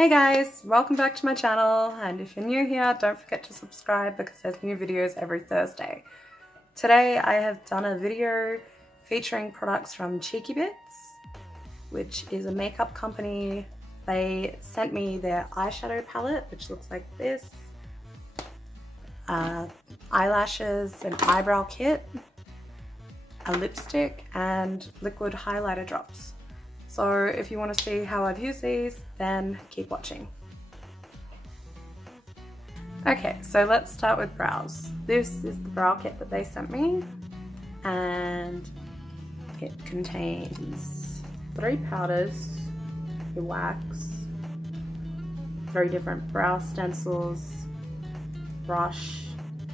Hey guys, welcome back to my channel, and if you're new here, don't forget to subscribe because there's new videos every Thursday. Today I have done a video featuring products from Cheeky Bits, which is a makeup company. They sent me their eyeshadow palette, which looks like this, eyelashes, an eyebrow kit, a lipstick, and liquid highlighter drops. So if you want to see how I've used these, then keep watching. Okay, so let's start with brows. This is the brow kit that they sent me, and it contains 3 powders, a wax, 3 different brow stencils, brush,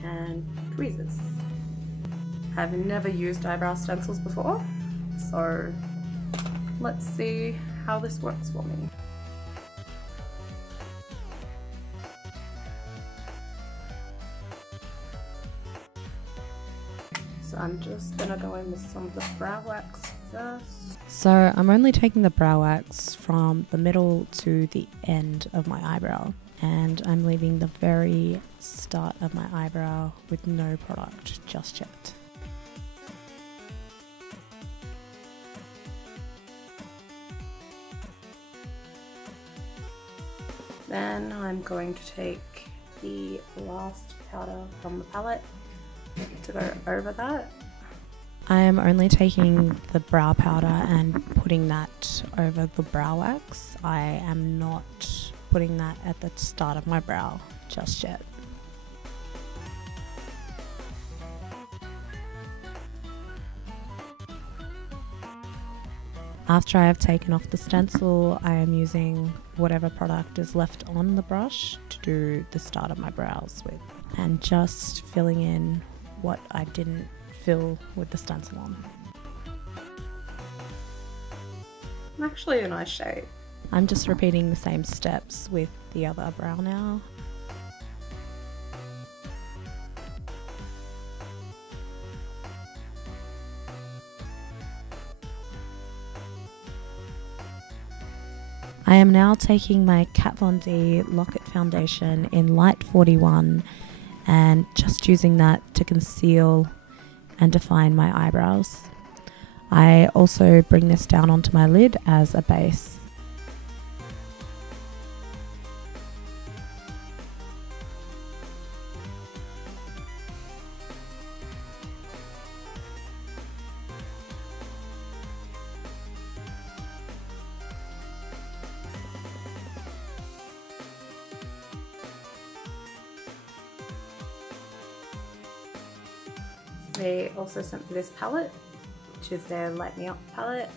and tweezers. I've never used eyebrow stencils before, so let's see how this works for me. So I'm just gonna go in with some of the brow wax first. So I'm only taking the brow wax from the middle to the end of my eyebrow, and I'm leaving the very start of my eyebrow with no product just yet. Then I'm going to take the last powder from the palette to go over that. I am only taking the brow powder and putting that over the brow wax. I am not putting that at the start of my brow just yet. After I have taken off the stencil, I am using whatever product is left on the brush to do the start of my brows with, and just filling in what I didn't fill with the stencil on. Actually a nice shade. I'm just repeating the same steps with the other brow now. I am now taking my Kat Von D Lock-It Foundation in Light 41 and just using that to conceal and define my eyebrows. I also bring this down onto my lid as a base. They also sent me this palette, which is their Light Me Up palette.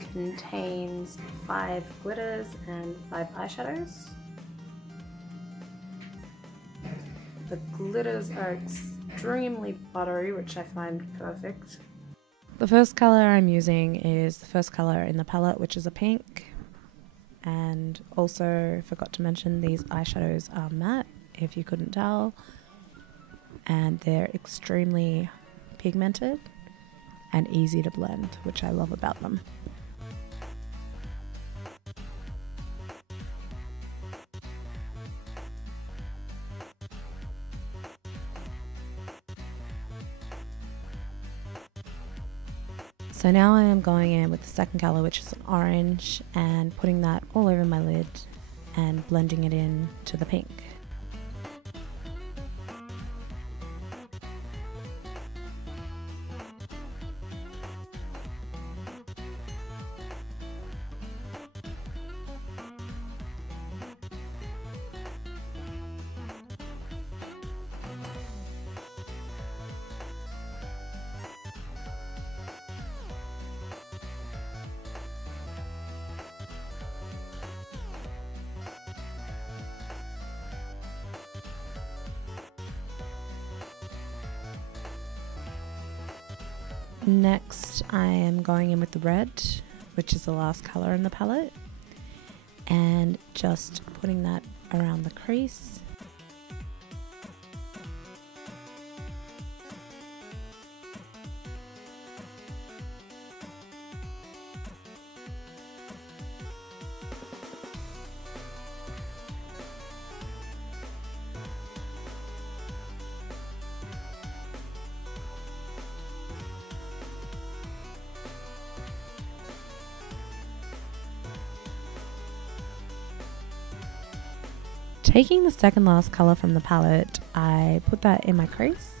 It contains 5 glitters and 5 eyeshadows. The glitters are extremely buttery, which I find perfect. The first color I'm using is the first color in the palette, which is a pink. And also forgot to mention these eyeshadows are matte, if you couldn't tell. And they're extremely pigmented and easy to blend, which I love about them. So now I am going in with the second color, which is an orange, and putting that all over my lid and blending it in to the pink. Next, I am going in with the red, which is the last color in the palette, and just putting that around the crease. Taking the second last colour from the palette, I put that in my crease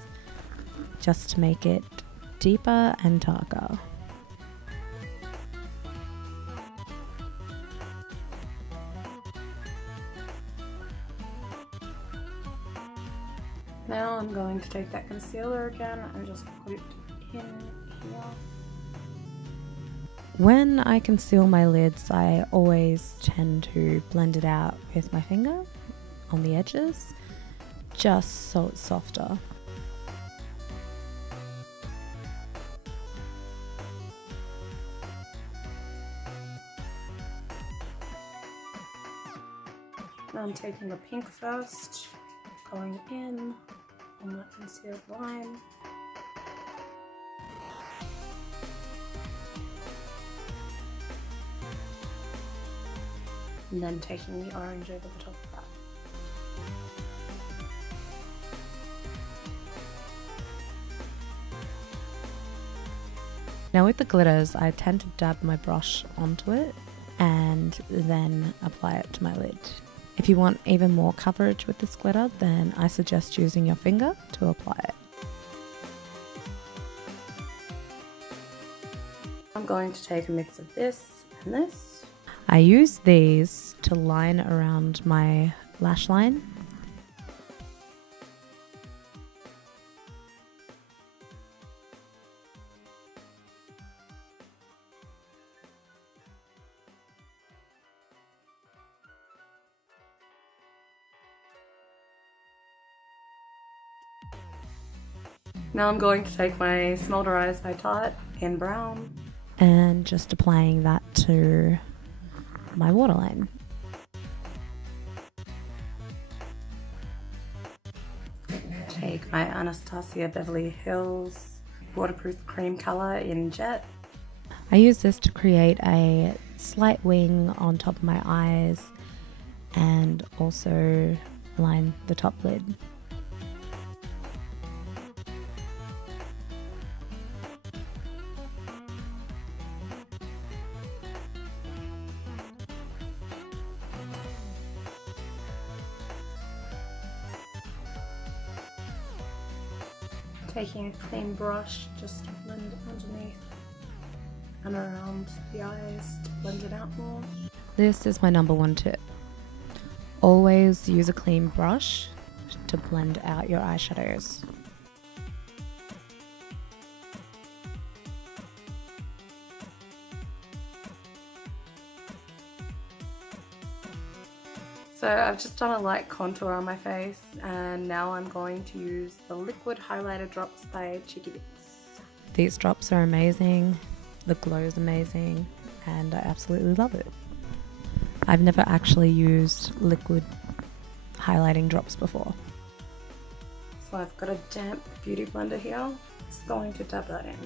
just to make it deeper and darker. Now I'm going to take that concealer again and just put it in here. When I conceal my lids, I always tend to blend it out with my finger on the edges, just so it's softer. Now I'm taking the pink first, going in on that concealed line. And then taking the orange over the top of that. Now with the glitters, I tend to dab my brush onto it and then apply it to my lid. If you want even more coverage with this glitter, then I suggest using your finger to apply it. I'm going to take a mix of this and this. I use these to line around my lash line. Now I'm going to take my Smolder Eyes by Tarte in brown. And just applying that to my waterline. Take my Anastasia Beverly Hills waterproof cream colour in jet. I use this to create a slight wing on top of my eyes and also line the top lid. Taking a clean brush just to blend underneath and around the eyes to blend it out more. This is my number one tip. Always use a clean brush to blend out your eyeshadows. So I've just done a light contour on my face and now I'm going to use the liquid highlighter drops by Cheeky Bits. These drops are amazing, the glow is amazing, and I absolutely love it. I've never actually used liquid highlighting drops before. So I've got a damp beauty blender here, just going to dab that in.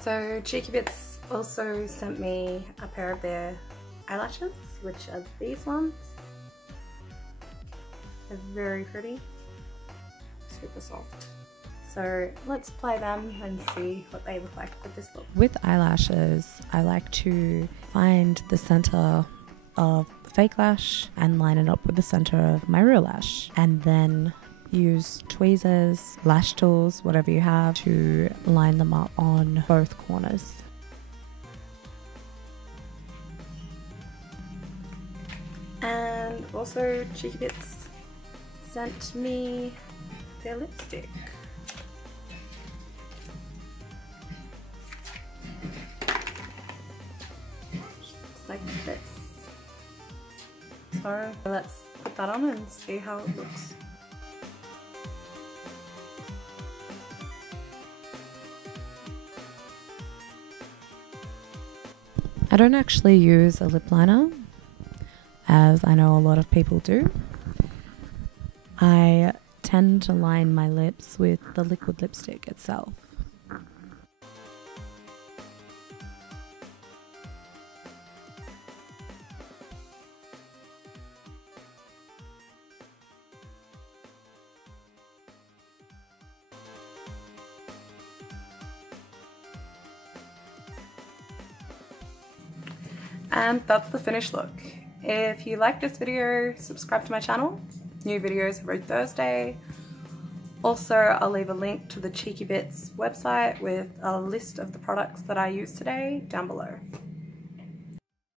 So Cheeky Bits also sent me a pair of their eyelashes, which are these ones. They're very pretty, super soft. So let's apply them and see what they look like with this look. With eyelashes, I like to find the center of the fake lash and line it up with the center of my real lash, and then use tweezers, lash tools, whatever you have, to line them up on both corners. And also Cheeky Bits sent me their lipstick. Looks like this. So let's put that on and see how it looks. I don't actually use a lip liner, as I know a lot of people do. I tend to line my lips with the liquid lipstick itself. And that's the finished look. If you like this video, subscribe to my channel. New videos every Thursday. Also, I'll leave a link to the Cheeky Bits website with a list of the products that I used today down below.